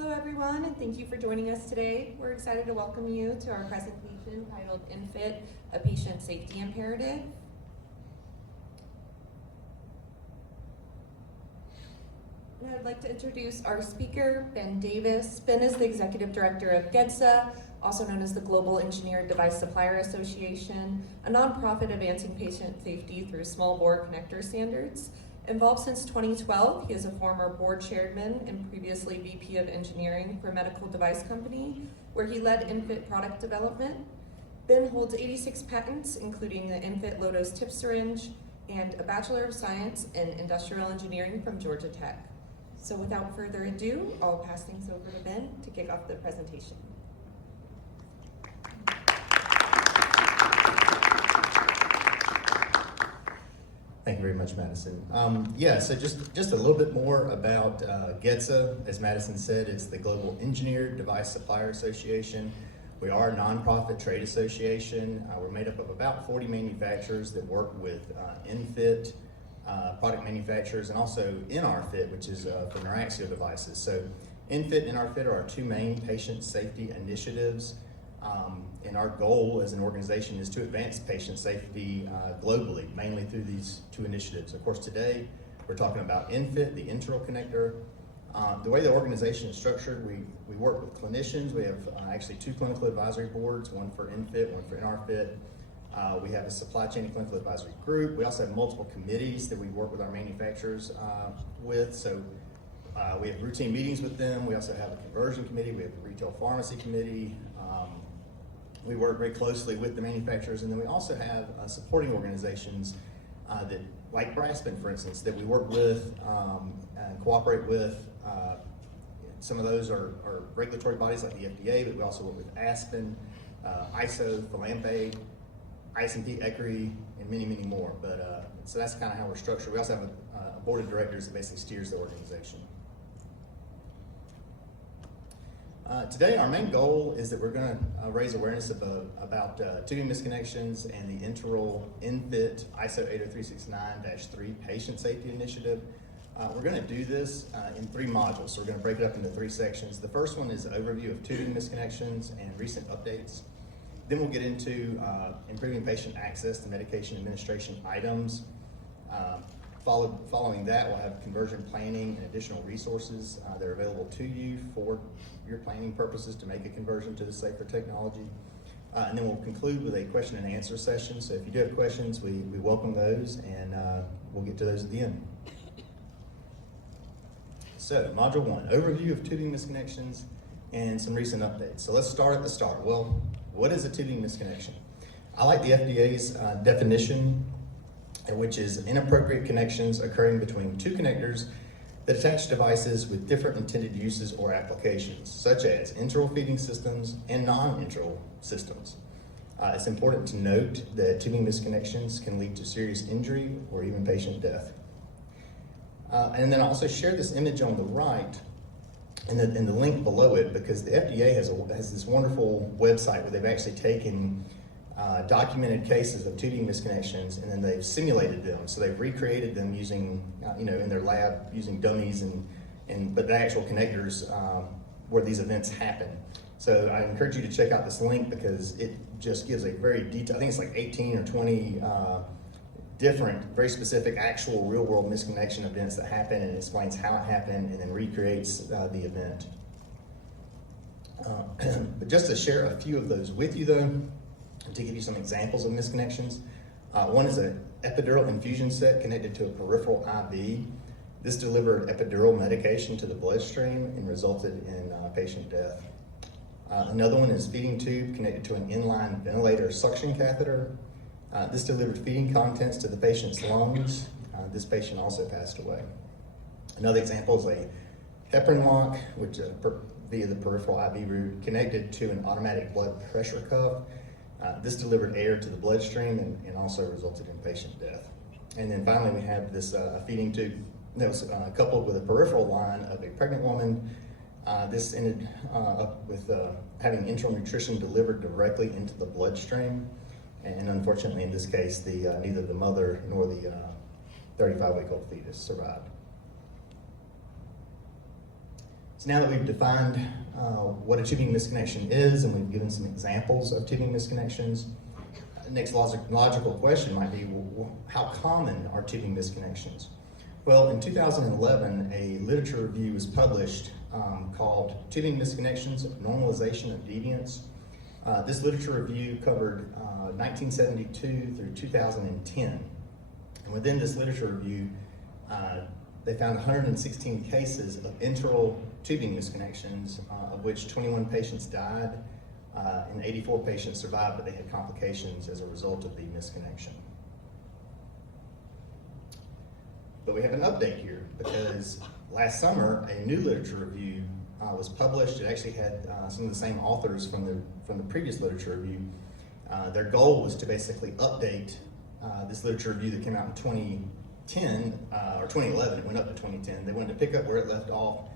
Hello everyone, and thank you for joining us today. We're excited to welcome you to our presentation titled INFIT, a Patient Safety Imperative. And I'd like to introduce our speaker, Ben Davis. Ben is the Executive Director of GEDSA, also known as the Global Engineered Device Supplier Association, a nonprofit advancing patient safety through small bore connector standards. Involved since 2012, he is a former board chairman and previously VP of engineering for a medical device company, where he led INFIT product development. Ben holds 86 patents, including the INFIT low-dose tip syringe and a Bachelor of Science in Industrial Engineering from Georgia Tech. So without further ado, I'll pass things over to Ben to kick off the presentation. Thank you very much, Madison. So just a little bit more about GEDSA. As Madison said, it's the Global Engineered Device Supplier Association. We are a nonprofit trade association. We're made up of about 40 manufacturers that work with INFIT product manufacturers, and also NRFIT, which is for neuraxial devices. So INFIT and NRFIT are our two main patient safety initiatives. And our goal as an organization is to advance patient safety globally, mainly through these two initiatives. Of course, today we're talking about INFIT, the enteral connector. The way the organization is structured, we work with clinicians. We have actually two clinical advisory boards, one for INFIT, one for NRFIT. We have a supply chain and clinical advisory group. We also have multiple committees that we work with our manufacturers with. So we have routine meetings with them. We also have a conversion committee. We have a retail pharmacy committee. We work very closely with the manufacturers, and then we also have supporting organizations that, like BRASPEN, for instance, that we work with and cooperate with. Some of those are regulatory bodies like the FDA, but we also work with ASPEN, ISO, Philampade, ISMP, ECRI, and many, many more. But so that's kind of how we're structured. We also have a board of directors that basically steers the organization. Today, our main goal is that we're going to raise awareness about tubing misconnections and the enteral INFIT ISO 80369-3 patient safety initiative. We're going to do this in three modules, so we're going to break it up into three sections. The first one is an overview of tubing misconnections and recent updates. Then we'll get into improving patient access to medication administration items. Following that, we'll have conversion planning and additional resources that are available to you for your planning purposes to make a conversion to the safer technology. And then we'll conclude with a question and answer session. So if you do have questions, we welcome those, and we'll get to those at the end. So Module 1, overview of tubing misconnections and some recent updates. So let's start at the start. Well, what is a tubing misconnection? I like the FDA's definition, which is inappropriate connections occurring between two connectors that attach devices with different intended uses or applications, such as enteral feeding systems and non-enteral systems. It's important to note that tubing misconnections can lead to serious injury or even patient death. And then I also share this image on the right and the link below it, because the FDA has this wonderful website where they've actually taken documented cases of tubing misconnections, and then they've simulated them. So they've recreated them using, in their lab using dummies but the actual connectors where these events happen. So I encourage you to check out this link, because it just gives a very detailed, I think it's like 18 or 20 different, very specific, actual real-world misconnection events that happen, and explains how it happened and then recreates the event. But just to share a few of those with you though, to give you some examples of misconnections. One is an epidural infusion set connected to a peripheral IV. This delivered epidural medication to the bloodstream and resulted in patient death. Another one is feeding tube connected to an inline ventilator suction catheter. This delivered feeding contents to the patient's lungs. This patient also passed away. Another example is a heparin lock, which via the peripheral IV route connected to an automatic blood pressure cuff. This delivered air to the bloodstream and also resulted in patient death. And then finally, we have this feeding tube that was coupled with a peripheral line of a pregnant woman. This ended up with having enteral nutrition delivered directly into the bloodstream. And unfortunately, in this case, neither the mother nor the 35-week-old fetus survived. So now that we've defined what a tubing misconnection is, and we've given some examples of tubing misconnections, the next logical question might be, well, how common are tubing misconnections? Well, in 2011, a literature review was published called Tubing Misconnections, Normalization of Deviance. This literature review covered 1972 through 2010. And within this literature review, they found 116 cases of enteral tubing misconnections, of which 21 patients died and 84 patients survived, but they had complications as a result of the misconnection. But we have an update here because last summer a new literature review was published. It actually had some of the same authors from the previous literature review. Their goal was to basically update this literature review that came out in 2010 or 2011. It went up to 2010. They wanted to pick up where it left off,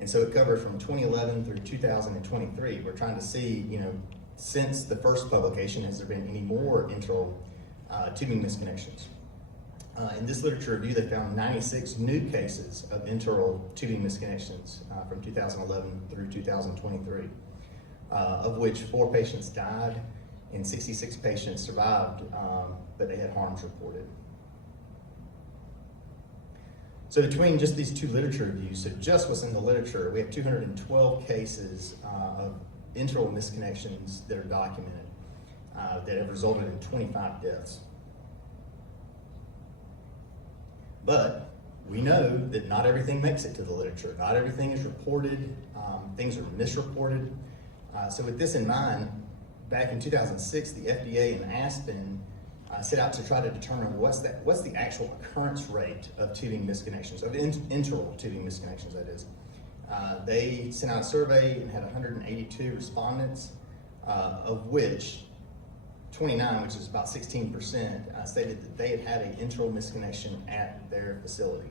and so it covered from 2011 through 2023. We're trying to see, since the first publication, has there been any more enteral tubing misconnections? In this literature review, they found 96 new cases of enteral tubing misconnections from 2011 through 2023, of which 4 patients died and 66 patients survived, but they had harms reported. So between just these two literature reviews, so just what's in the literature, we have 212 cases of enteral misconnections that are documented that have resulted in 25 deaths. But we know that not everything makes it to the literature. Not everything is reported. Things are misreported. So with this in mind, back in 2006, the FDA and ASPEN set out to try to determine what's the actual occurrence rate of tubing misconnections, of enteral tubing misconnections, that is. They sent out a survey and had 182 respondents, of which 29, which is about 16%, stated that they had had an enteral misconnection at their facility.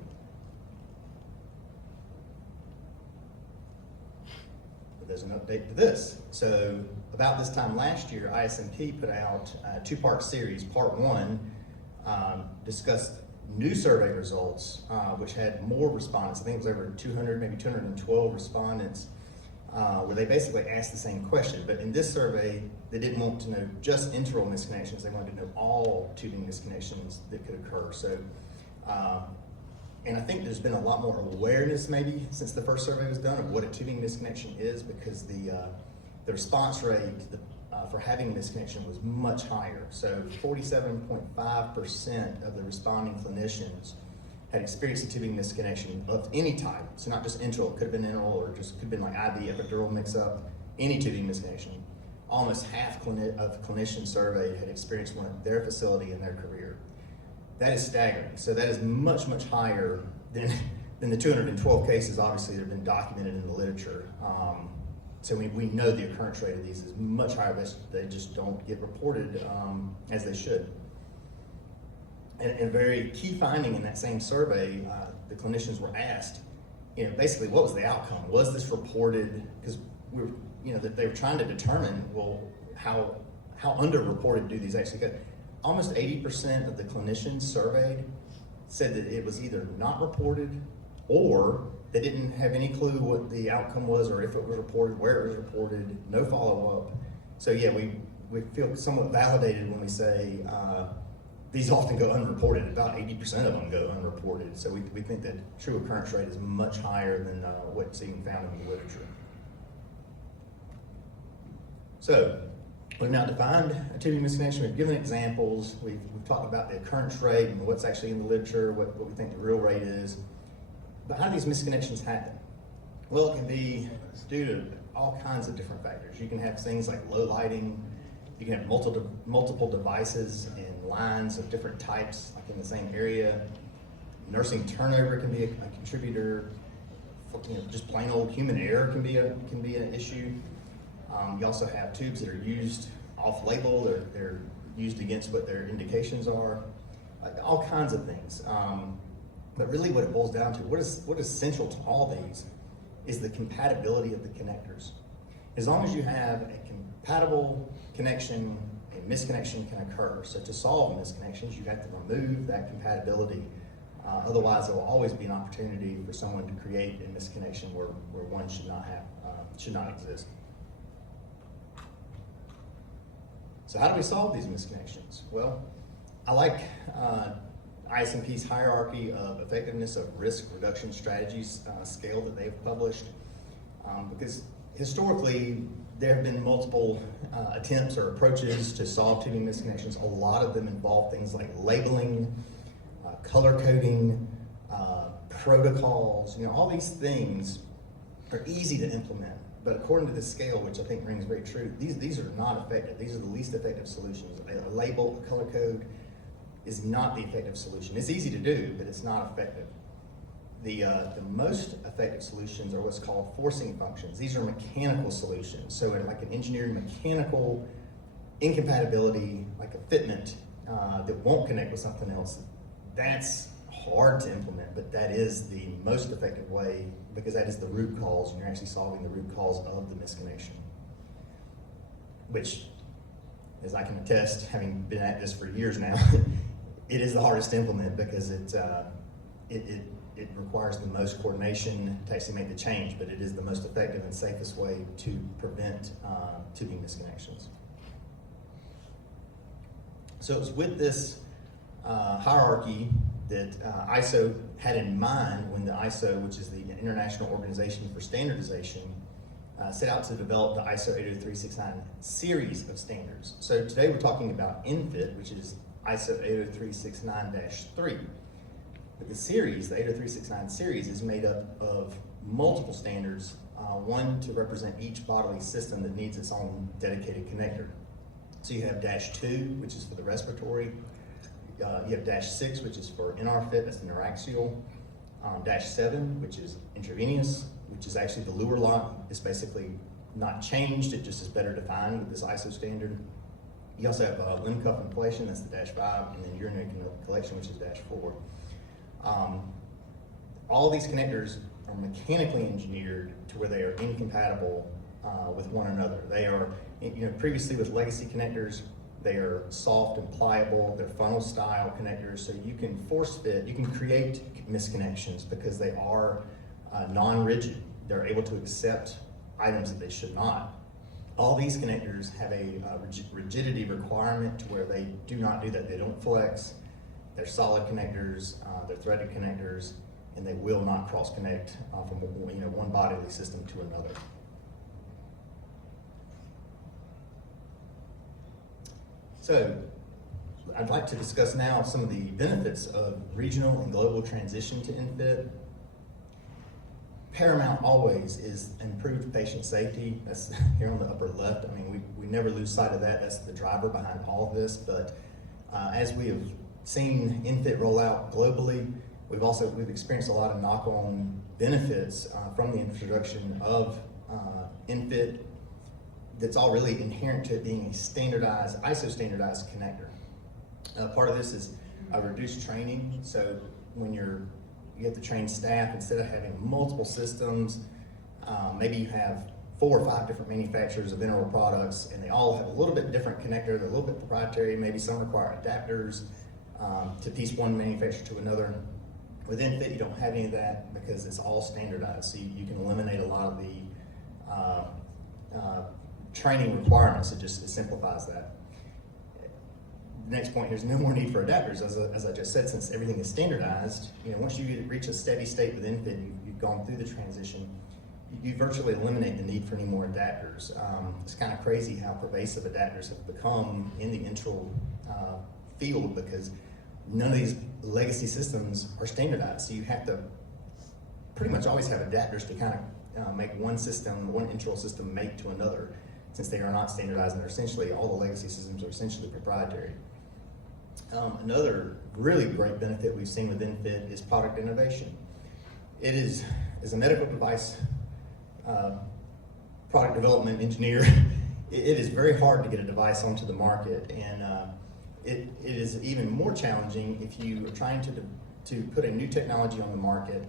But there's an update to this. So about this time last year, ISMP put out a 2-part series. Part 1 discussed new survey results, which had more respondents. I think it was over 200, maybe 212 respondents, where they basically asked the same question. But in this survey, they didn't want to know just enteral misconnections. They wanted to know all tubing misconnections that could occur. So, and I think there's been a lot more awareness maybe since the first survey was done of what a tubing misconnection is, because the response rate for having a misconnection was much higher. So 47.5% of the responding clinicians had experienced a tubing misconnection of any type. So not just enteral, could have been enteral, or just could have been like IV epidural mix-up, any tubing misconnection. Almost half of clinicians surveyed had experienced one at their facility in their career. That is staggering. So that is much, much higher than the 212 cases, obviously, that have been documented in the literature. So we know the occurrence rate of these is much higher. They just don't get reported as they should. And a very key finding in that same survey, the clinicians were asked, basically what was the outcome? Was this reported? Because that they were trying to determine, well, how underreported do these actually get? Almost 80% of the clinicians surveyed said that it was either not reported, or they didn't have any clue what the outcome was, or if it was reported, where it was reported, no follow-up. So yeah, we feel somewhat validated when we say these often go unreported. About 80% of them go unreported. So we think that true occurrence rate is much higher than what's even found in the literature. So we've now defined a tubing misconnection. We've given examples. We've talked about the occurrence rate and what's actually in the literature, what we think the real rate is. But how do these misconnections happen? Well, it can be due to all kinds of different factors. You can have things like low lighting. You can have multiple devices and lines of different types, like in the same area. Nursing turnover can be a contributor. Just plain old human error can be an issue. You also have tubes that are used off-label. They're used against what their indications are. All kinds of things. But really what it boils down to, what is central to all these, is the compatibility of the connectors. As long as you have a compatible connection, a misconnection can occur. So to solve misconnections, you have to remove that compatibility Otherwise, there will always be an opportunity for someone to create a misconnection where one should not exist. So how do we solve these misconnections? Well, I like ISMP's hierarchy of effectiveness of risk reduction strategies scale that they've published, because historically there have been multiple attempts or approaches to solve tubing misconnections. A lot of them involve things like labeling, color coding, protocols. All these things are easy to implement, but according to the scale, which I think rings very true, these are not effective. These are the least effective solutions. A label, a color code is not the effective solution. It's easy to do, but it's not effective. The most effective solutions are what's called forcing functions. These are mechanical solutions. So in like an engineered mechanical incompatibility, like a fitment that won't connect with something else, that's hard to implement, but that is the most effective way, because that is the root cause, and you're actually solving the root cause of the misconnection. Which, as I can attest, having been at this for years now, it is the hardest to implement because it requires the most coordination to actually make the change, but it is the most effective and safest way to prevent tubing misconnections. So it was with this hierarchy that ISO had in mind when the ISO, which is the International Organization for Standardization, set out to develop the ISO 80369 series of standards. So today we're talking about NFIT, which is ISO 80369-3. But the series, the 80369 series, is made up of multiple standards, one to represent each bodily system that needs its own dedicated connector. So you have -2, which is for the respiratory. You have -6, which is for NRFIT, that's interaxial. -7, which is intravenous, which is actually the Luer lock. It's basically not changed, it just is better defined with this ISO standard. You also have limb cuff inflation, that's the -5, and then urinary collection, which is -4. All these connectors are mechanically engineered to where they are incompatible with one another. They are, previously with legacy connectors, they are soft and pliable, they're funnel style connectors, so you can force fit, you can create misconnections because they are non-rigid. They're able to accept items that they should not. All these connectors have a rigidity requirement to where they do not do that. They don't flex, they're solid connectors, they're threaded connectors, and they will not cross-connect from one bodily system to another. So, I'd like to discuss now some of the benefits of regional and global transition to NFIT. Paramount always is improved patient safety. That's here on the upper left. I mean, we never lose sight of that. That's the driver behind all of this. But as we have seen NFIT roll out globally, we've experienced a lot of knock-on benefits from the introduction of NFIT. That's all really inherent to it being a standardized, ISO standardized connector. Part of this is reduced training. So when you have to train staff, instead of having multiple systems, maybe you have 4 or 5 different manufacturers of integral products, and they all have a little bit different connector. They're a little bit proprietary. Maybe some require adapters to piece one manufacturer to another. With NFIT, you don't have any of that because it's all standardized. So you can eliminate a lot of the training requirements. It simplifies that. The next point here is no more need for adapters. As I just said, since everything is standardized, once you reach a steady state with NFIT, you've gone through the transition, you virtually eliminate the need for any more adapters. It's kind of crazy how pervasive adapters have become in the enteral field because none of these legacy systems are standardized. So you have to pretty much always have adapters to kind of make one enteral system mate to another, since they are not standardized and essentially all the legacy systems are essentially proprietary. Another really great benefit we've seen with NFIT is product innovation. It is, as a medical device product development engineer, it is very hard to get a device onto the market, and it is even more challenging if you are trying to put a new technology on the market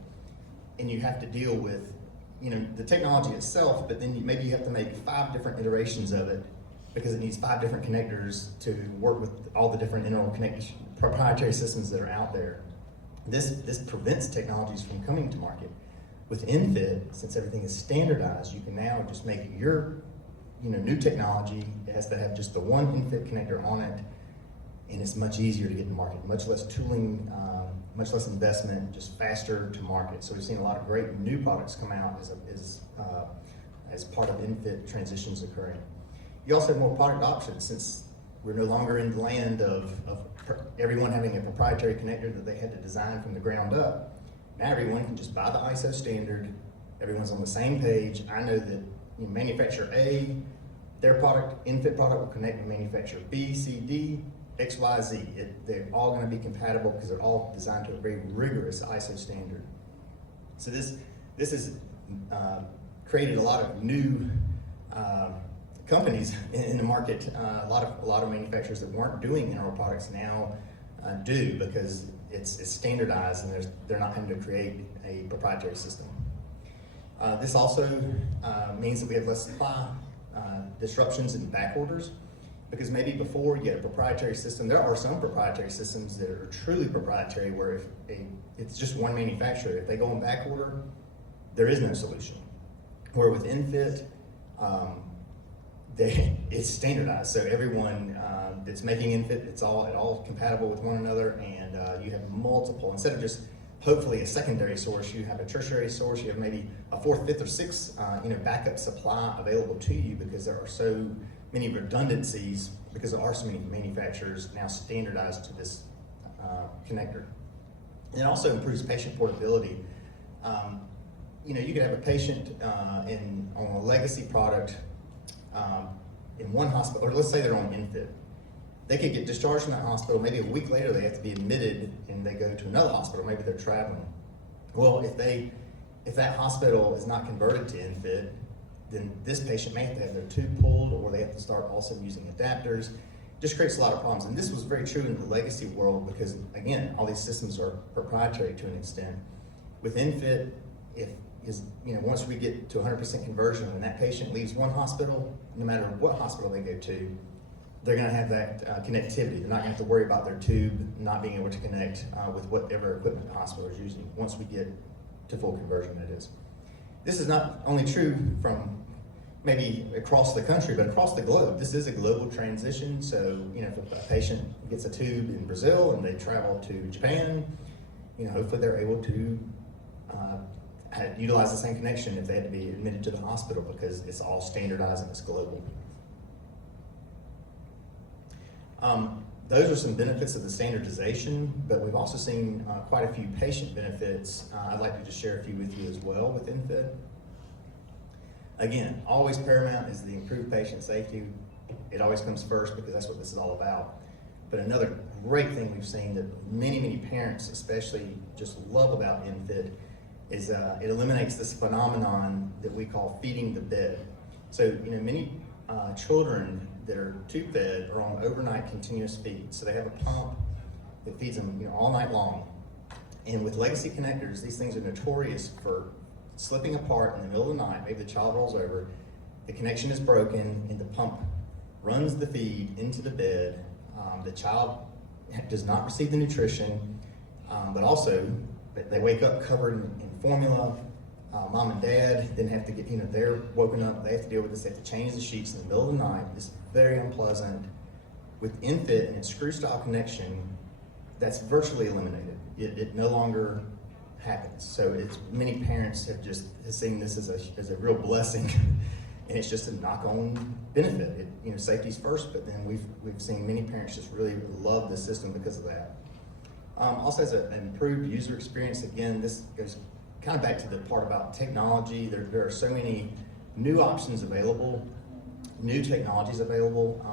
and you have to deal with the technology itself, but then maybe you have to make 5 different iterations of it because it needs 5 different connectors to work with all the different proprietary systems that are out there. This prevents technologies from coming to market. With InFit, since everything is standardized, you can now just make your new technology. It has to have just the one InFit connector on it, and it's much easier to get to market, much less tooling, much less investment, just faster to market. So we've seen a lot of great new products come out as part of InFit transitions occurring. You also have more product options since we're no longer in the land of everyone having a proprietary connector that they had to design from the ground up. Now everyone can just buy the ISO standard. Everyone's on the same page. I know that manufacturer A, their product, InFit product, will connect with manufacturer B, C, D, X, Y, Z. They're all going to be compatible because they're all designed to a very rigorous ISO standard. So this has created a lot of new companies in the market. A lot of manufacturers that weren't doing mineral products now do, because it's standardized and they're not having to create a proprietary system. This also means that we have less supply disruptions and back orders, because maybe before you had a proprietary system. There are some proprietary systems that are truly proprietary where if it's just one manufacturer. If they go in back order, there is no solution. Where with InFit, it's standardized, so everyone that's making InFit, it's all compatible with one another, and you have multiple, instead of just hopefully a secondary source, you have a tertiary source. You have maybe a fourth, fifth, or sixth backup supply available to you, because there are so many redundancies, because there are so many manufacturers now standardized to this connector. And it also improves patient portability. You could have a patient on a legacy product in one hospital, or let's say they're on InFit. They could get discharged from that hospital. Maybe a week later, they have to be admitted, and they go to another hospital. Maybe they're traveling. Well, if that hospital is not converted to InFit, then this patient may have to have their tube pulled, or they have to start also using adapters. Just creates a lot of problems. And this was very true in the legacy world, because again, all these systems are proprietary to an extent. With InFit, once we get to 100% conversion, when that patient leaves one hospital, no matter what hospital they go to, they're going to have that connectivity. They're not going to have to worry about their tube not being able to connect with whatever equipment the hospital is using, once we get to full conversion, that is. This is not only true from maybe across the country, but across the globe. This is a global transition. So, if a patient gets a tube in Brazil and they travel to Japan, hopefully they're able to utilize the same connection if they had to be admitted to the hospital, because it's all standardized and it's global. Those are some benefits of the standardization, but we've also seen quite a few patient benefits. I'd like to just share a few with you as well with InFit. Again, always paramount is the improved patient safety. It always comes first, because that's what this is all about. But another great thing we've seen that many parents especially just love about InFit is it eliminates this phenomenon that we call feeding the bed. So, many children that are tube fed are on overnight continuous feed. So they have a pump that feeds them all night long. And with legacy connectors, these things are notorious for slipping apart in the middle of the night. Maybe the child rolls over, the connection is broken, and the pump runs the feed into the bed. The child does not receive the nutrition, but also they wake up covered in formula. Mom and dad then have to get, they're woken up, they have to deal with this, they have to change the sheets in the middle of the night. It's very unpleasant. With InFit and its screw-style connection, that's virtually eliminated. It no longer happens. So many parents have seen this as a real blessing, and it's just a knock-on benefit. Safety's first, but then we've seen many parents just really love the system because of that. Also has an improved user experience. Again, this goes kind of back to the part about technology. There are so many new options available, new technologies available.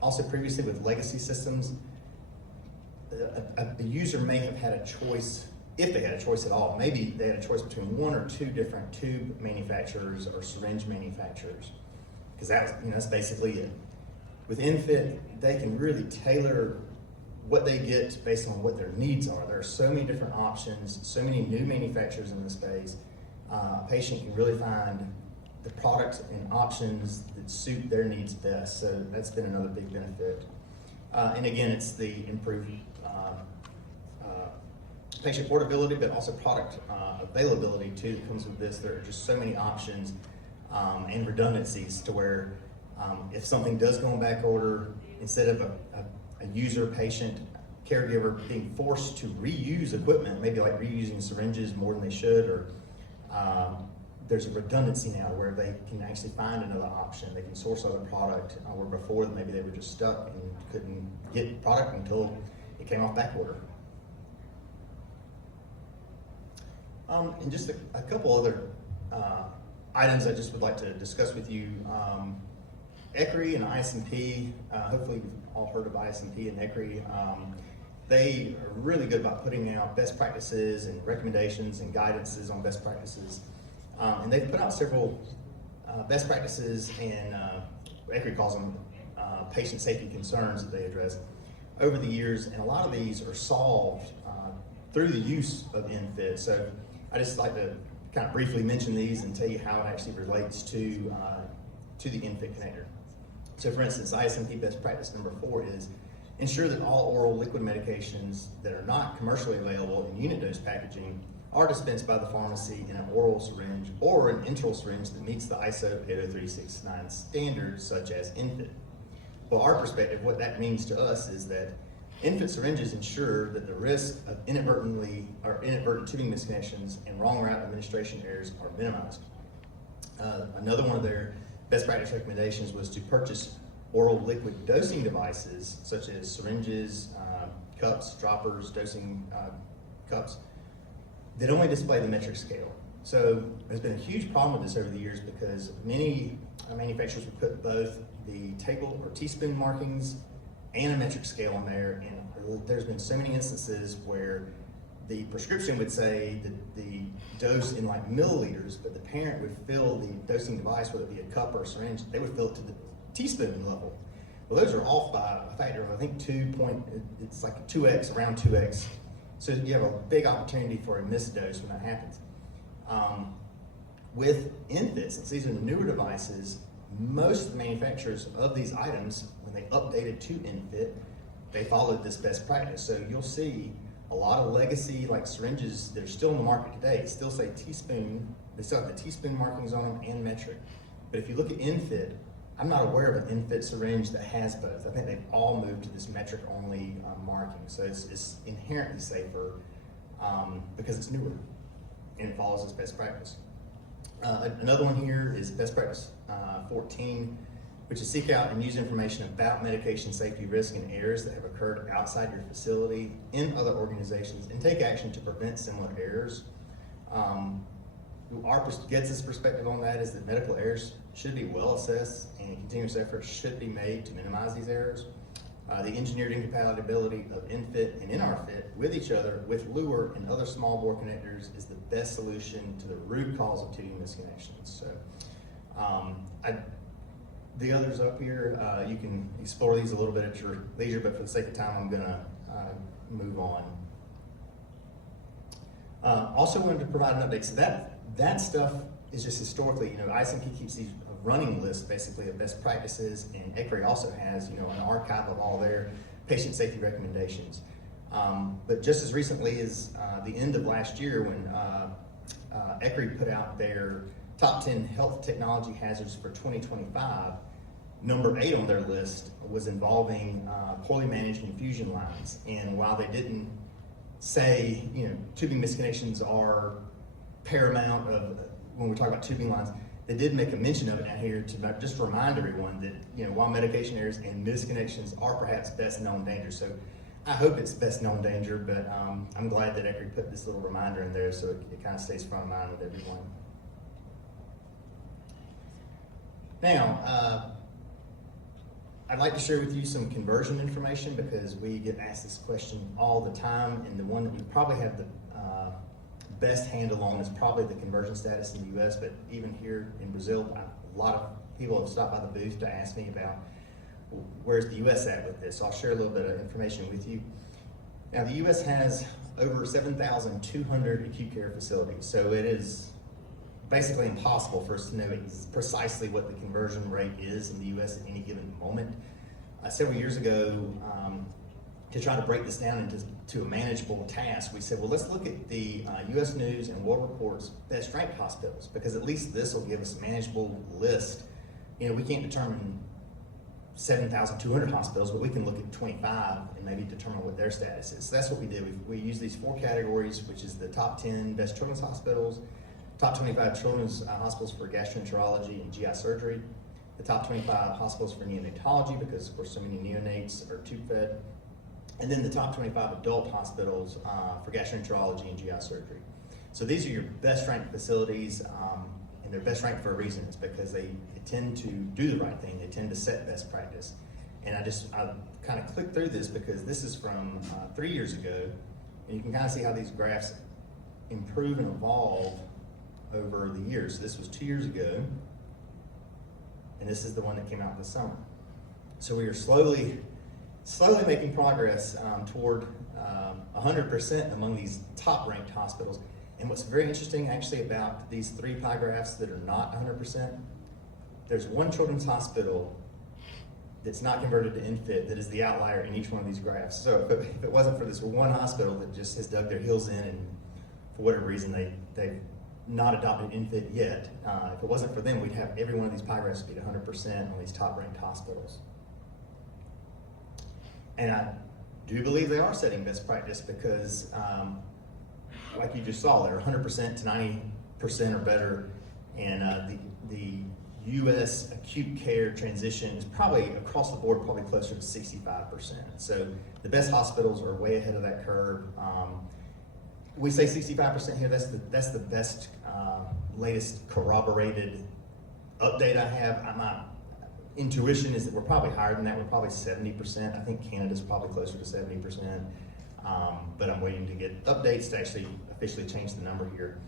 Also previously with legacy systems, a user may have had a choice, if they had a choice at all. Maybe they had a choice between one or two different tube manufacturers or syringe manufacturers, because that's basically it. With InFit, they can really tailor what they get based on what their needs are. There are so many different options, so many new manufacturers in the space. A patient can really find the products and options that suit their needs best. So that's been another big benefit. And again, it's the improved patient portability, but also product availability too that comes with this. There are just so many options and redundancies to where if something does go on back order, instead of a user, patient, caregiver being forced to reuse equipment, maybe like reusing syringes more than they should, or there's a redundancy now where they can actually find another option. They can source other product where before maybe they were just stuck and couldn't get product until it came off back order. And just a couple other items I just would like to discuss with you. ECRI and IS&P, hopefully you've all heard of IS&P and ECRI. They are really good about putting out best practices and recommendations and guidances on best practices. And they've put out several best practices, and ECRI calls them patient safety concerns that they address over the years, and a lot of these are solved through the use of InFit. So I just like to kind of briefly mention these and tell you how it actually relates to the InFit connector. So for instance, IS&P best practice number 4 is ensure that all oral liquid medications that are not commercially available in unit dose packaging are dispensed by the pharmacy in an oral syringe or an enteral syringe that meets the ISO 80369 standards, such as InFit. Well, our perspective, what that means to us is that InFit syringes ensure that the risk of inadvertent tubing misconnections and wrong route administration errors are minimized. Another one of their best practice recommendations was to purchase oral liquid dosing devices such as syringes, cups, droppers, dosing cups that only display the metric scale. So there's been a huge problem with this over the years because many manufacturers would put both the table or teaspoon markings and a metric scale on there, and there's been so many instances where the prescription would say that the dose in like milliliters, but the parent would fill the dosing device, whether it be a cup or a syringe, they would fill it to the teaspoon level. Well, those are off by a factor of, I think, it's like 2x, around 2x. So you have a big opportunity for a missed dose when that happens. With InFit, since these are the newer devices, most of the manufacturers of these items, when they updated to InFit, they followed this best practice. So you'll see a lot of legacy like syringes that are still in the market today still say teaspoon. They still have the teaspoon markings on them and metric. But if you look at InFit, I'm not aware of an InFit syringe that has both. I think they've all moved to this metric only marking. So it's inherently safer because it's newer and it follows this best practice. Another one here is best practice 14, which is seek out and use information about medication safety risks and errors that have occurred outside your facility in other organizations and take action to prevent similar errors. Our GEDSA's perspective on that is that medical errors should be well assessed and continuous efforts should be made to minimize these errors. The engineered incompatibility of InFit and NRFit with each other with Lure and other small bore connectors is the best solution to the root cause of tubing misconnections. So the others up here, you can explore these a little bit at your leisure, but for the sake of time, I'm gonna move on. Also wanted to provide an update. So that stuff is just historically, IS&P keeps these running lists basically of best practices, and ECRI also has, an archive of all their patient safety recommendations. But just as recently as the end of last year when ECRI put out their top 10 health technology hazards for 2025, number 8 on their list was involving poorly managed infusion lines. And while they didn't say, tubing misconnections are paramount of when we talk about tubing lines, they did make a mention of it out here to just remind everyone that, while medication errors and misconnections are perhaps best known danger. So I hope it's best known danger, but I'm glad that ECRI put this little reminder in there so it kind of stays front of mind with everyone. Now, I'd like to share with you some conversion information because we get asked this question all the time, and the one that we probably have the best handle on is probably the conversion status in the US, but even here in Brazil, a lot of people have stopped by the booth to ask me about where's the US at with this. So I'll share a little bit of information with you. Now, the US has over 7,200 acute care facilities, so it is basically impossible for us to know precisely what the conversion rate is in the US at any given moment. Several years ago, to try to break this down into a manageable task, we said, well, let's look at the U.S. News and World Report's best ranked hospitals, because at least this will give us a manageable list. You know, we can't determine 7,200 hospitals, but we can look at 25 and maybe determine what their status is. So that's what we did. We used these 4 categories, which is the top 10 best children's hospitals, top 25 children's hospitals for gastroenterology and GI surgery, the top 25 hospitals for neonatology, because of course so many neonates are tube fed, and then the top 25 adult hospitals for gastroenterology and GI surgery. So these are your best ranked facilities, and they're best ranked for a reason. It's because they tend to do the right thing. They tend to set best practice. And I kind of clicked through this because this is from 3 years ago, and you can kind of see how these graphs improve and evolve over the years. So this was 2 years ago, and this is the one that came out this summer. So we are slowly making progress toward 100% among these top-ranked hospitals. And what's very interesting actually about these 3 pie graphs that are not 100%, there's one children's hospital that's not converted to infant that is the outlier in each one of these graphs. So if it wasn't for this one hospital that just has dug their heels in and for whatever reason they've not adopted infant yet, if it wasn't for them, we'd have every one of these pie graphs be at 100% on these top-ranked hospitals. And I do believe they are setting best practice because, like you just saw, they're 100% to 90% or better, and the U.S. acute care transition is probably across the board probably closer to 65%. So the best hospitals are way ahead of that curve. We say 65% here. That's the best latest corroborated update I have. My intuition is that we're probably higher than that. We're probably 70%. I think Canada's probably closer to 70%. But I'm waiting to get updates to actually officially change the number here.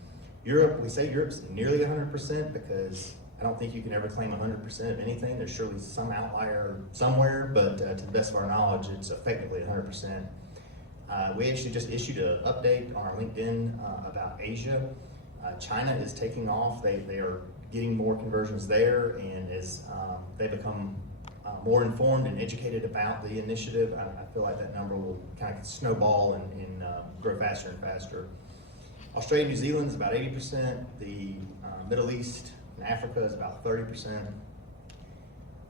Europe, we say Europe's nearly 100% because I don't think you can ever claim 100% of anything. There's surely some outlier somewhere, but to the best of our knowledge, it's effectively 100%. We actually just issued an update on our LinkedIn about Asia. China is taking off. They are getting more conversions there, and as they become more informed and educated about the initiative, I feel like that number will kind of snowball and grow faster and faster. Australia and New Zealand is about 80%. The Middle East and Africa is about 30%.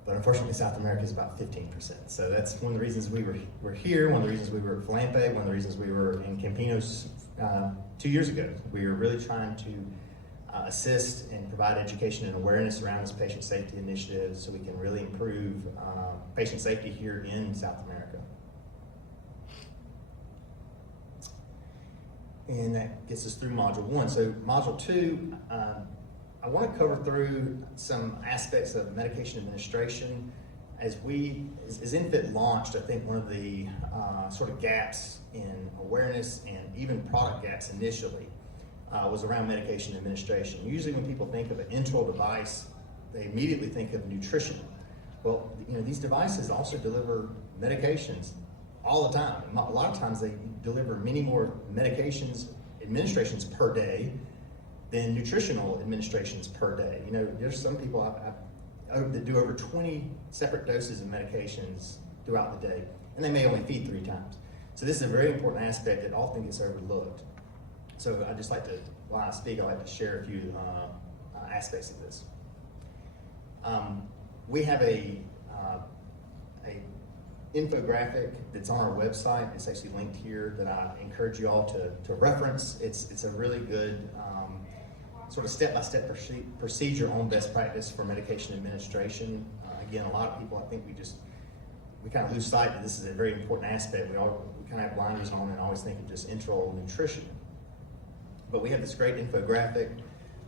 But unfortunately, South America is about 15%. So that's one of the reasons we were here, one of the reasons we were at Flampe, one of the reasons we were in Campinos 2 years ago. We were really trying to assist and provide education and awareness around this patient safety initiative so we can really improve patient safety here in South America. And that gets us through Module 1. So Module 2, I want to cover through some aspects of medication administration. As InFit launched, I think one of the sort of gaps in awareness and even product gaps initially was around medication administration. Usually when people think of an enteral device, they immediately think of nutrition. Well, you know, these devices also deliver medications all the time. A lot of times they deliver many more administrations per day than nutritional administrations per day. You know, there's some people that do over 20 separate doses of medications throughout the day, and they may only feed 3 times. So this is a very important aspect that often gets overlooked. So I just like to, while I speak, I like to share a few aspects of this. We have a infographic that's on our website. It's actually linked here that I encourage you all to reference. It's a really good sort of step-by-step procedure on best practice for medication administration. Again, a lot of people, I think we kind of lose sight that this is a very important aspect. We kind of have blinders on and always think of just enteral nutrition. But we have this great infographic.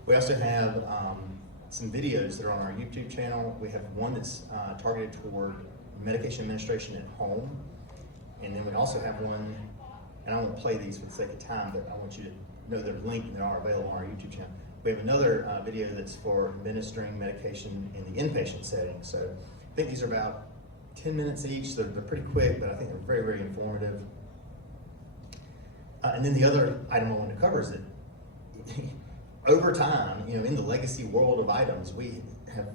We also have some videos that are on our YouTube channel. We have one that's targeted toward medication administration at home. And then we also have one, and I won't play these for the sake of time, but I want you to know they're linked and they are available on our YouTube channel. We have another video that's for administering medication in the inpatient setting. So I think these are about 10 minutes each. They're pretty quick, but I think they're very, very informative. And then the other item I want to cover is that over time, you know, in the legacy world of items, we have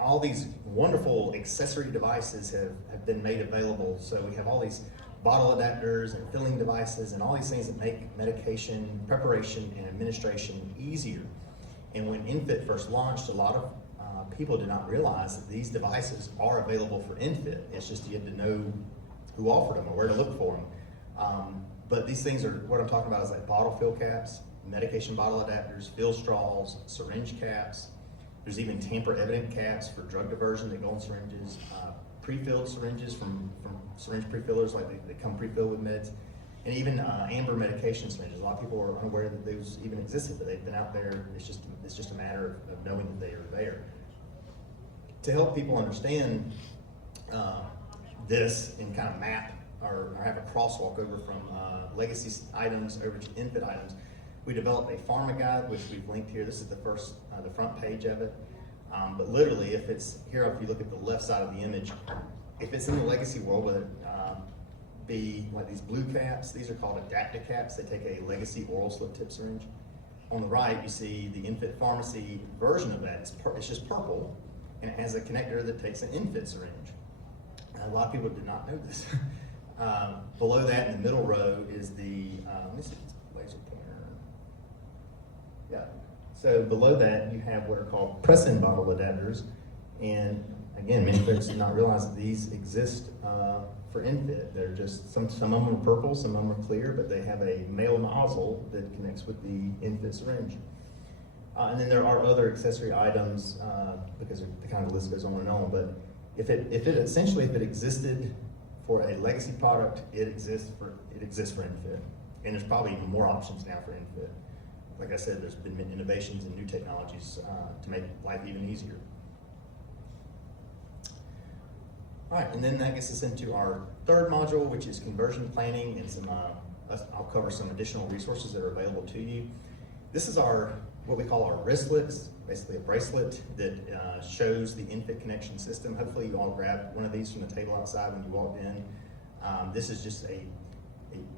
all these wonderful accessory devices have been made available. So we have all these bottle adapters and filling devices and all these things that make medication preparation and administration easier. And when InFit first launched, a lot of people did not realize that these devices are available for InFit. It's just you had to know who offered them or where to look for them. But these things are, what I'm talking about is like bottle fill caps, medication bottle adapters, fill straws, syringe caps. There's even tamper-evident caps for drug diversion that go in syringes, pre-filled syringes from syringe pre-fillers, like they come pre-filled with meds, and even amber medication syringes. A lot of people are unaware that those even existed, but they've been out there. It's just a matter of knowing that they are there. To help people understand this and kind of map or have a crosswalk over from legacy items over to InFit items, we developed a pharma guide, which we've linked here. This is the front page of it. But literally, if you look at the left side of the image, if it's in the legacy world, whether it be like these blue caps, these are called adaptive caps. They take a legacy oral slip tip syringe. On the right, you see the InFit pharmacy version of that. It's just purple, and it has a connector that takes an InFit syringe. And a lot of people did not know this. Below that, in the middle row, is the let me see, laser pointer. Yeah. So below that, you have what are called press-in bottle adapters, and again, many folks did not realize that these exist for InFit. They're just some of them are purple, some of them are clear, but they have a male nozzle that connects with the InFit syringe. And then there are other accessory items because the kind of list goes on and on. But if it existed for a legacy product, it exists for InFit, and there's probably even more options now for InFit. Like I said, there's been innovations and new technologies to make life even easier. All right, and then that gets us into our third module, which is conversion planning, and I'll cover some additional resources that are available to you. This is what we call our wristlet. It's basically a bracelet that shows the InFit connection system. Hopefully you all grabbed one of these from the table outside when you walked in. This is just a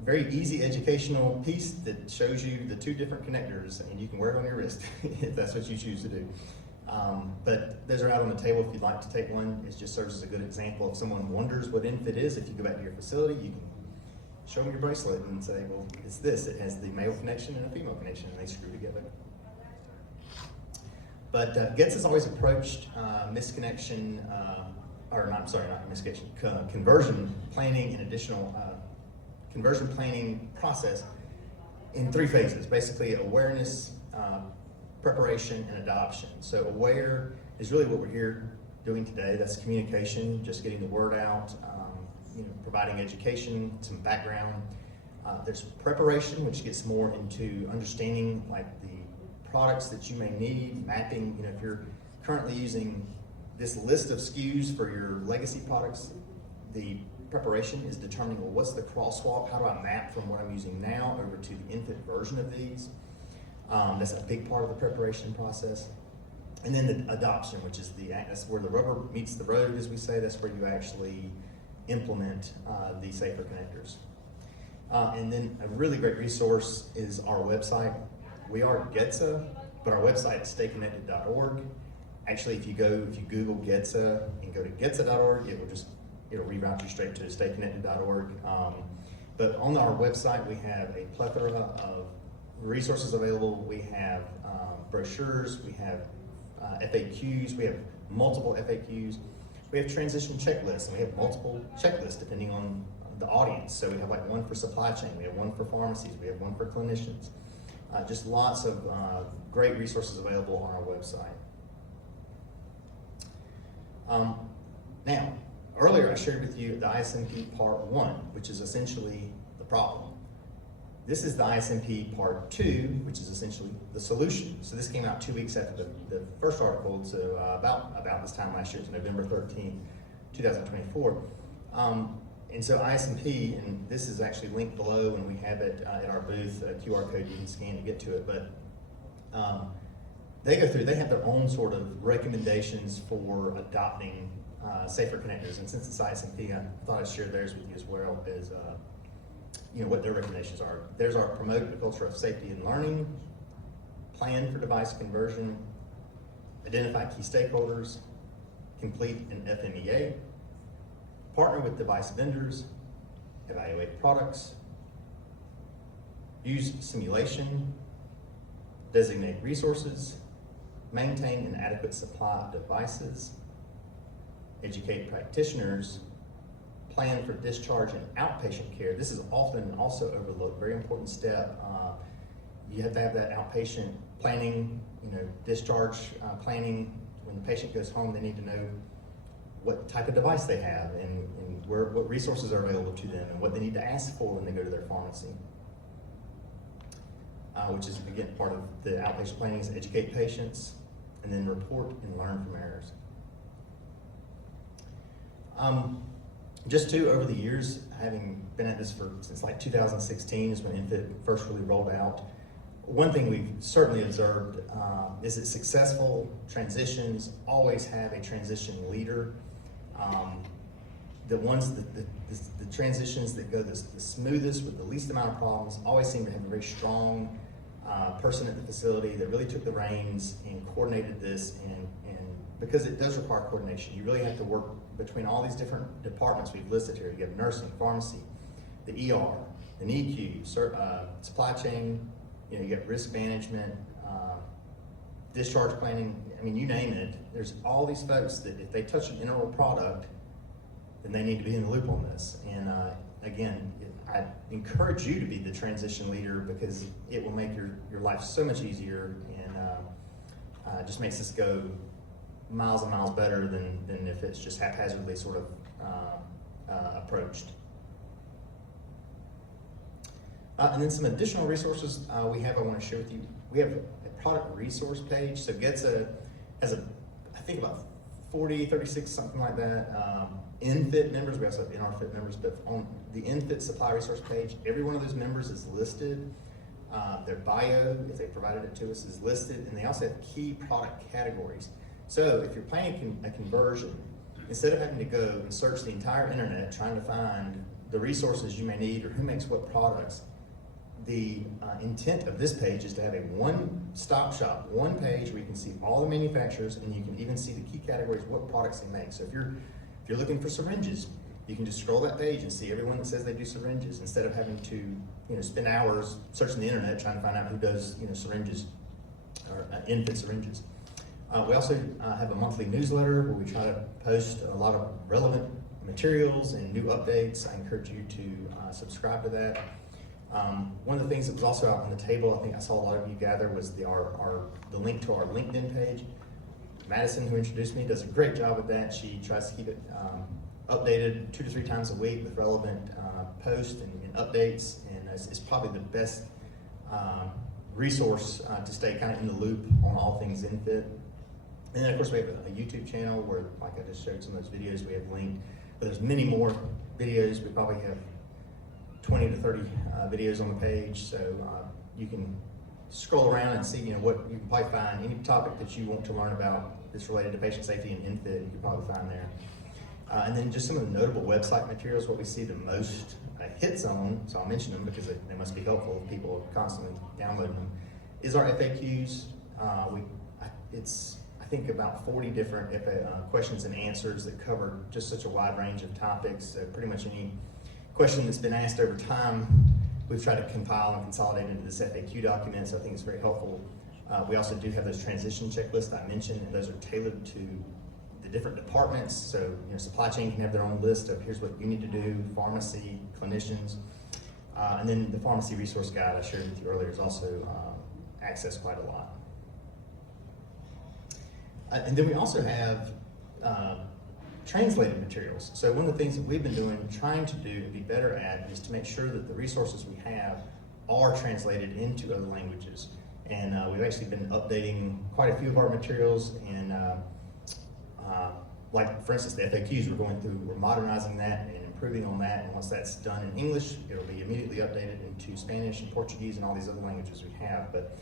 very easy educational piece that shows you the two different connectors, and you can wear it on your wrist if that's what you choose to do. But those are out on the table if you'd like to take one. It just serves as a good example. If someone wonders what InFit is, if you go back to your facility, you can show them your bracelet and say, well, it's this. It has the male connection and a female connection, and they screw together. But GETS has always approached conversion planning and additional conversion planning process in three phases, basically awareness, preparation, and adoption. So aware is really what we're here doing today. That's communication, just getting the word out, providing education, some background. There's preparation, which gets more into understanding like the products that you may need, mapping, if you're currently using this list of SKUs for your legacy products, the preparation is determining, well, what's the crosswalk? How do I map from what I'm using now over to the InFit version of these? That's a big part of the preparation process. And then the adoption, which is that's where the rubber meets the road, as we say. That's where you actually implement the safer connectors. And then a really great resource is our website. We are GETSA, but our website is stayconnected.org. Actually, if you Google GETSA and go to getsa.org, it'll reroute you straight to stayconnected.org. But on our website, we have a plethora of resources available. We have brochures, we have FAQs, we have multiple FAQs. We have transition checklists, and we have multiple checklists depending on the audience. So we have like one for supply chain, we have one for pharmacies, we have one for clinicians. Just lots of great resources available on our website. Now, earlier I shared with you the ISMP Part 1, which is essentially the problem. This is the ISMP Part 2, which is essentially the solution. So this came out 2 weeks after the first article, so about this time last year, to November 13th, 2024. And so ISMP, and this is actually linked below, and we have it at our booth, a QR code you can scan to get to it, but they have their own sort of recommendations for adopting safer connectors. And since it's ISMP, I thought I'd share theirs with you as well as what their recommendations are. There's our promote a culture of safety and learning, plan for device conversion, identify key stakeholders, complete an FMEA, partner with device vendors, evaluate products, use simulation, designate resources, maintain an adequate supply of devices, educate practitioners, plan for discharge and outpatient care. This is often also overlooked, very important step. You have to have that outpatient planning, discharge planning. When the patient goes home, they need to know what type of device they have and what resources are available to them and what they need to ask for when they go to their pharmacy. Which is, again, part of the outpatient planning is educate patients and then report and learn from errors. Just too, over the years, having been at this since like 2016 is when InFit first really rolled out. One thing we've certainly observed is that successful transitions always have a transition leader. The transitions that go the smoothest with the least amount of problems always seem to have a very strong person at the facility that really took the reins and coordinated this. And because it does require coordination, you really have to work between all these different departments we've listed here. You have nursing, pharmacy, the ER, the NICU, supply chain. You get risk management, discharge planning. I mean, you name it. There's all these folks that if they touch an integral product, then they need to be in the loop on this. And again, I encourage you to be the transition leader because it will make your life so much easier and just makes this go miles and miles better than if it's just haphazardly sort of approached. And then some additional resources I want to share with you. We have a product resource page. So GETSA has I think about 40, 36, something like that. InFit members, we also have NRFit members, but on the InFit supply resource page, every one of those members is listed. Their bio, if they provided it to us, is listed, and they also have key product categories. So if you're planning a conversion, instead of having to go and search the entire internet trying to find the resources you may need or who makes what products, the intent of this page is to have a one-stop shop, one page where you can see all the manufacturers and you can even see the key categories, what products they make. So if you're looking for syringes, you can just scroll that page and see everyone that says they do syringes instead of having to spend hours searching the internet trying to find out who does syringes or InFit syringes. We also have a monthly newsletter where we try to post a lot of relevant materials and new updates. I encourage you to subscribe to that. One of the things that was also out on the table, I think I saw a lot of you gather, was the link to our LinkedIn page. Madison, who introduced me, does a great job with that. She tries to keep it updated 2 to 3 times a week with relevant posts and updates, and it's probably the best resource to stay kind of in the loop on all things InFit. And then of course we have a YouTube channel where, like I just showed some of those videos we have linked, but there's many more videos. We probably have 20 to 30 videos on the page, so you can scroll around and see what you can probably find. Any topic that you want to learn about that's related to patient safety and InFit, you can probably find there. And then just some of the notable website materials, what we see the most hits on, so I'll mention them because they must be helpful if people are constantly downloading them, is our FAQs. It's I think about 40 different questions and answers that cover just such a wide range of topics. So pretty much any question that's been asked over time, we've tried to compile and consolidate into this FAQ document, so I think it's very helpful. We also do have those transition checklists I mentioned, and those are tailored to the different departments. So supply chain can have their own list of here's what you need to do, pharmacy, clinicians, and then the pharmacy resource guide I shared with you earlier is also accessed quite a lot. And then we also have translated materials. So one of the things that we've been doing, trying to do and be better at, is to make sure that the resources we have are translated into other languages. And we've actually been updating quite a few of our materials, and like for instance the FAQs we're modernizing that and improving on that, and once that's done in English, it'll be immediately updated into Spanish and Portuguese and all these other languages we have. But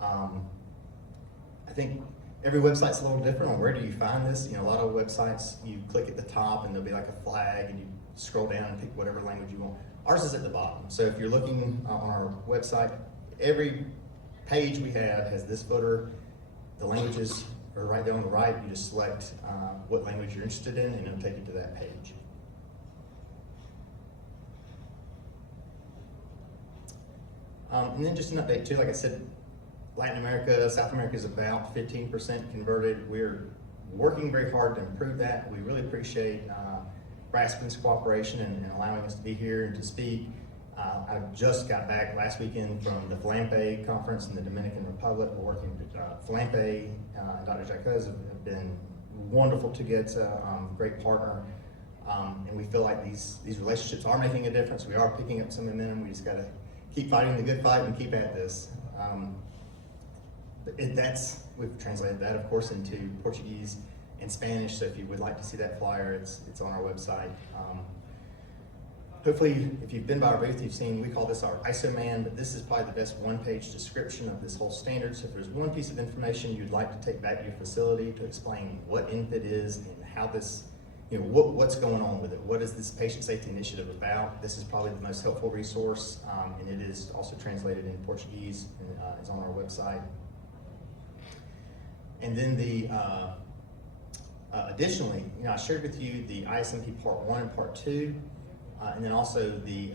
I think every website's a little different on where do you find this. A lot of websites, you click at the top and there'll be like a flag and you scroll down and pick whatever language you want. Ours is at the bottom. So if you're looking on our website, every page we have has this footer, the languages or right there on the right, you just select what language you're interested in, and it'll take you to that page. And then just an update too, like I said, Latin America, South America is about 15% converted. We're working very hard to improve that. We really appreciate BRASPEN's cooperation and allowing us to be here and to speak. I just got back last weekend from the FLAMPE conference in the Dominican Republic. We're working with FLAMPE and Dr. Jacquez have been wonderful to get great partner. And we feel like these relationships are making a difference. We are picking up some momentum. We just got to keep fighting the good fight and keep at this. We've translated that, of course, into Portuguese and Spanish. So if you would like to see that flyer, it's on our website. Hopefully, if you've been by our booth, you've seen, we call this our ISO man, but this is probably the best one-page description of this whole standard. So if there's one piece of information you'd like to take back to your facility to explain what INFID is and how this, what's going on with it, what is this patient safety initiative about, this is probably the most helpful resource, and it is also translated in Portuguese and is on our website. And then additionally, I shared with you the ISMP Part 1 and Part 2, and then also the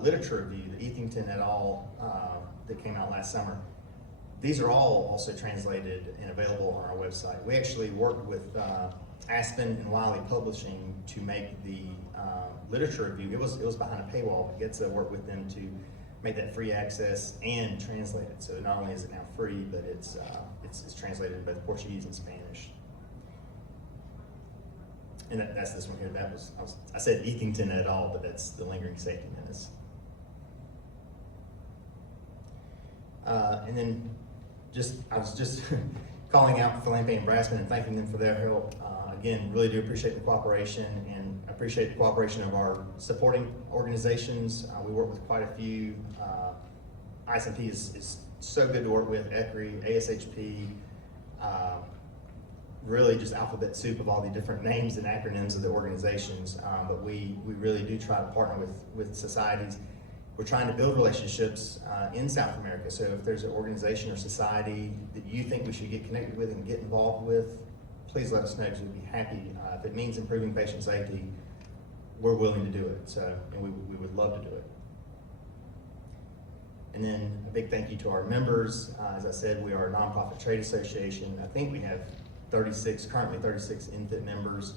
literature review, the Ethington et al. That came out last summer. These are all also translated and available on our website. We actually worked with Aspen and Wiley Publishing to make the literature review. It was behind a paywall, but GETSA worked with them to make that free access and translate it. So not only is it now free, but it's translated in both Portuguese and Spanish. And that's this one here. I said Ethington et al., but that's the lingering safety menace. And then I was just calling out FLAMPE and BRASPEN and thanking them for their help. Again, really do appreciate the cooperation and appreciate the cooperation of our supporting organizations. We work with quite a few. ISMP is so good to work with, ECRI, ASHP, really just alphabet soup of all the different names and acronyms of the organizations, but we really do try to partner with societies. We're trying to build relationships in South America, so if there's an organization or society that you think we should get connected with and get involved with, please let us know, because we'd be happy. If it means improving patient safety, we're willing to do it, and we would love to do it. And then a big thank you to our members. As I said, we are a nonprofit trade association. I think we have currently 36 INFIT members.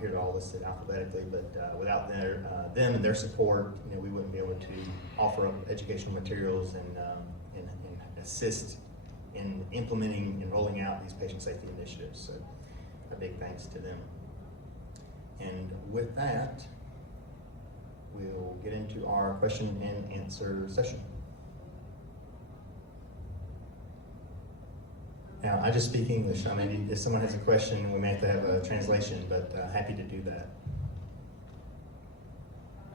Here they're all listed alphabetically, but without them and their support, we wouldn't be able to offer up educational materials and assist in implementing and rolling out these patient safety initiatives. So a big thanks to them. And with that, we'll get into our question and answer session. Now, I just speak English. I mean, if someone has a question, we may have to have a translation, but happy to do that.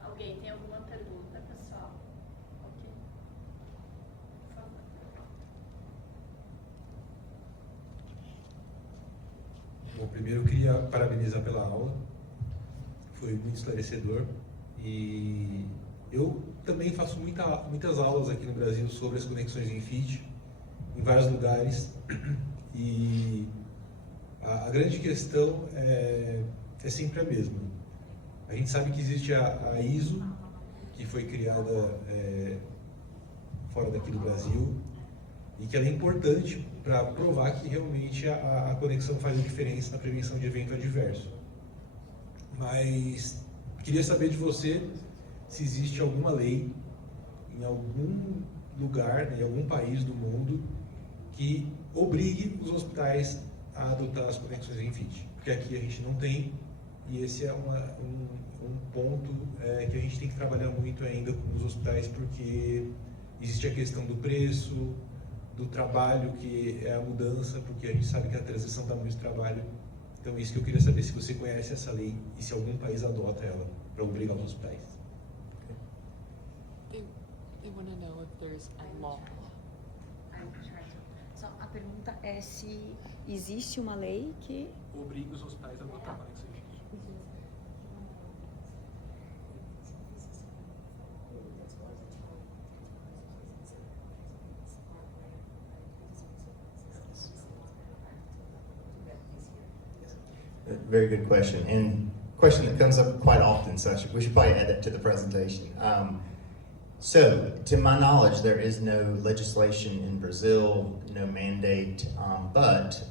Alguém tem alguma pergunta, pessoal? Ok. Por favor. Bom, primeiro eu queria parabenizar pela aula. Foi muito esclarecedor. E eu também faço muitas aulas aqui no Brasil sobre as conexões em FIT, em vários lugares, e a grande questão é sempre a mesma. A gente sabe que existe a ISO, que foi criada fora daqui do Brasil, e que ela é importante para provar que realmente a conexão faz a diferença na prevenção de evento adverso. Mas queria saber de você se existe alguma lei em algum lugar, em algum país do mundo, que obrigue os hospitais a adotar as conexões em FIT. Porque aqui a gente não tem, e esse é um ponto que a gente tem que trabalhar muito ainda com os hospitais, porque existe a questão do preço, do trabalho, que é a mudança, porque a gente sabe que a transição dá muito trabalho. Então é isso que eu queria saber, se você conhece essa lei e se algum país adota ela para obrigar os hospitais. They want to know if there's a law. Só a pergunta é se existe uma lei que Obriga os hospitais a adotar a conexão em FIT. Very good question, and question that comes up quite often, so we should probably add that to the presentation. So, to my knowledge, there is no legislation in Brazil, no mandate, but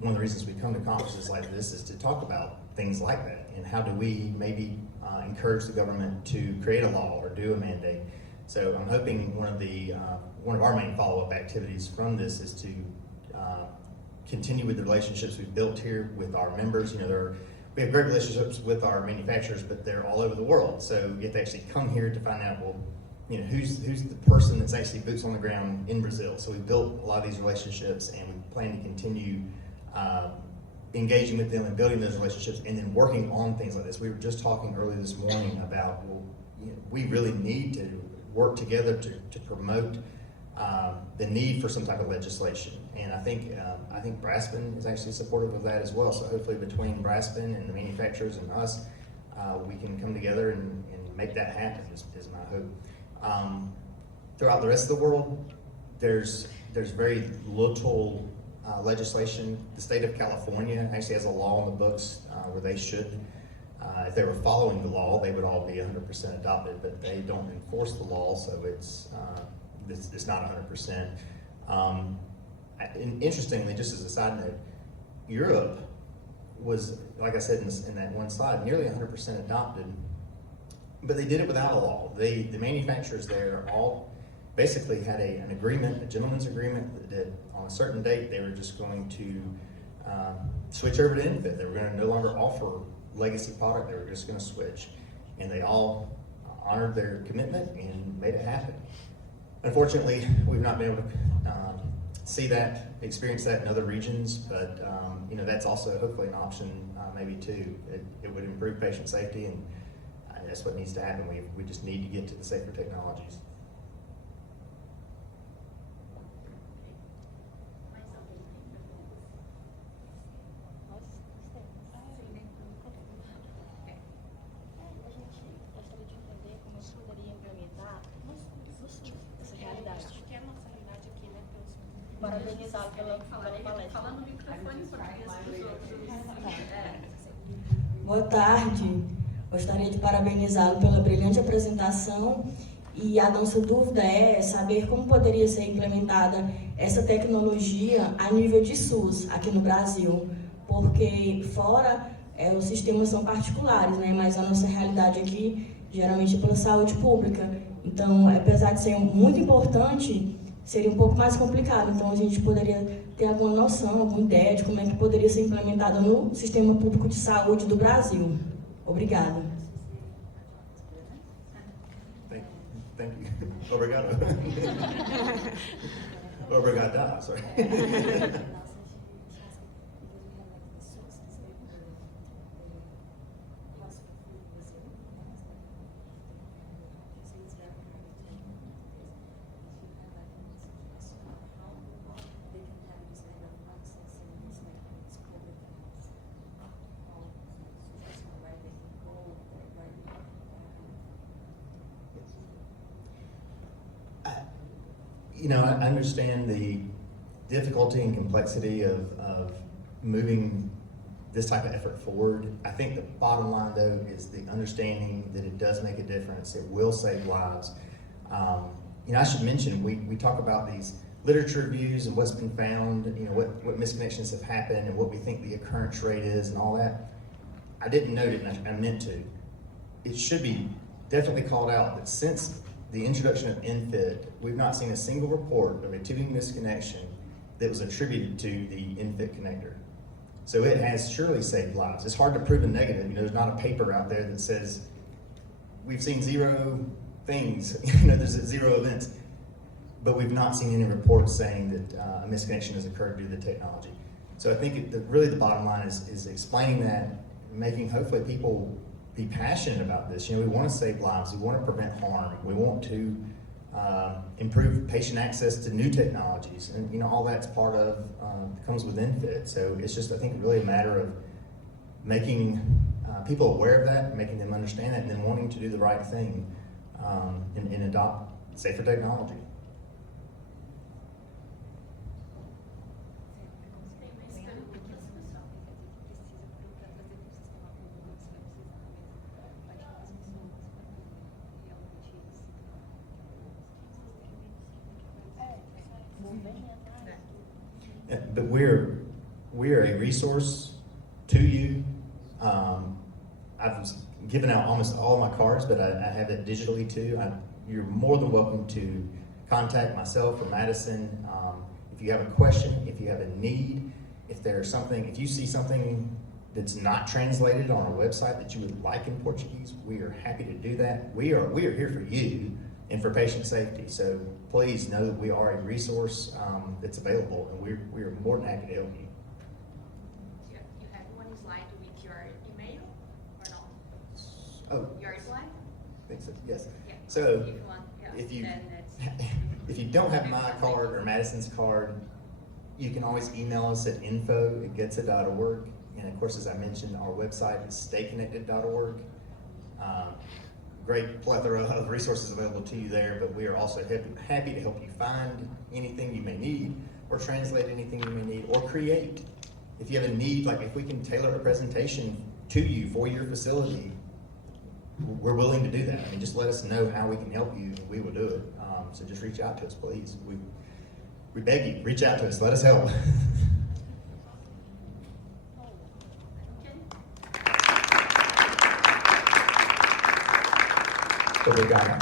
one of the reasons we come to conferences like this is to talk about things like that, and how do we maybe encourage the government to create a law or do a mandate. So I'm hoping one of our main follow-up activities from this is to continue with the relationships we've built here with our members. You know, we have great relationships with our manufacturers, but they're all over the world. So you have to actually come here to find out, well, you know, who's the person that's actually boots on the ground in Brazil. So we built a lot of these relationships, and we plan to continue engaging with them and building those relationships, and then working on things like this. We were just talking earlier this morning about, well, you know, we really need to work together to promote the need for some type of legislation. And I think BRASPEN is actually supportive of that as well. So hopefully between BRASPEN and the manufacturers and us, we can come together and make that happen, is my hope. Throughout the rest of the world, there's very little legislation. The state of California actually has a law in the books where they should, if they were following the law, they would all be 100% adopted, but they don't enforce the law, so it's not 100%. And interestingly, just as a side note, Europe was, like I said in that one slide, nearly 100% adopted, but they did it without a law. The manufacturers there all basically had an agreement, a gentleman's agreement, that on a certain date they were just going to switch over to InFit. They were going to no longer offer legacy product, they were just going to switch. And they all honored their commitment and made it happen. Unfortunately, we've not been able to see that, experience that in other regions, but you know, that's also hopefully an option maybe too. It would improve patient safety, and that's what needs to happen. We just need to get to the safer technologies. A gente gostaria de entender como se poderia implementar essa realidade. Acho que é a nossa realidade aqui, né? Parabenizar pela palestra. Falando no microfone em português para os outros. Boa tarde. Gostaria de parabenizá-lo pela brilhante apresentação, e a nossa dúvida é saber como poderia ser implementada essa tecnologia a nível de SUS aqui no Brasil, porque fora os sistemas são particulares, né? Mas a nossa realidade aqui geralmente é pela saúde pública. Então, apesar de ser muito importante, seria um pouco mais complicado. Então, a gente poderia ter alguma noção, alguma ideia de como é que poderia ser implementada no sistema público de saúde do Brasil. Obrigada. Thank you. Obrigado. Obrigada, sorry. You know, I understand the difficulty and complexity of moving this type of effort forward. I think the bottom line, though, is the understanding that it does make a difference. It will save lives. You know, I should mention, we talk about these literature reviews and what's been found, you know, what misconnections have happened and what we think the occurrence rate is and all that. I didn't note it, and I meant to. It should be definitely called out that since the introduction of InFit, we've not seen a single report of a tubing misconnection that was attributed to the InFit connector. So it has surely saved lives. It's hard to prove a negative. You know, there's not a paper out there that says we've seen zero things, you know, there's zero events, but we've not seen any reports saying that a misconnection has occurred due to the technology. So I think really the bottom line is explaining that, making hopefully people be passionate about this. You know, we want to save lives, we want to prevent harm, we want to improve patient access to new technologies, and you know, all that's part of comes with InFit. So it's just, I think, really a matter of making people aware of that, making them understand that, and then wanting to do the right thing and adopt safer technology. Tem mais perguntas, pessoal? but we're a resource to you. I've given out almost all my cards, but I have it digitally too. You're more than welcome to contact myself or Madison. If you have a question, if you have a need, if you see something that's not translated on our website that you would like in Portuguese, we are happy to do that. We are here for you and for patient safety. So please know that we are a resource that's available, and we are more than happy to help you. You have one slide with your email or not? Oh, Your slide? I think so. Yes. Yeah. So If you want, yeah, if you then that's if you don't have my card or Madison's card, you can always email us at info@getsa.org. And of course, as I mentioned, our website is stayconnected.org. Great plethora of resources available to you there, but we are also happy to help you find anything you may need, or translate anything you may need, or create. If you have a need, like if we can tailor a presentation to you for your facility, we're willing to do that. I mean, just let us know how we can help you, and we will do it. So just reach out to us, please. We beg you, reach out to us, let us help. Okay. Obrigado.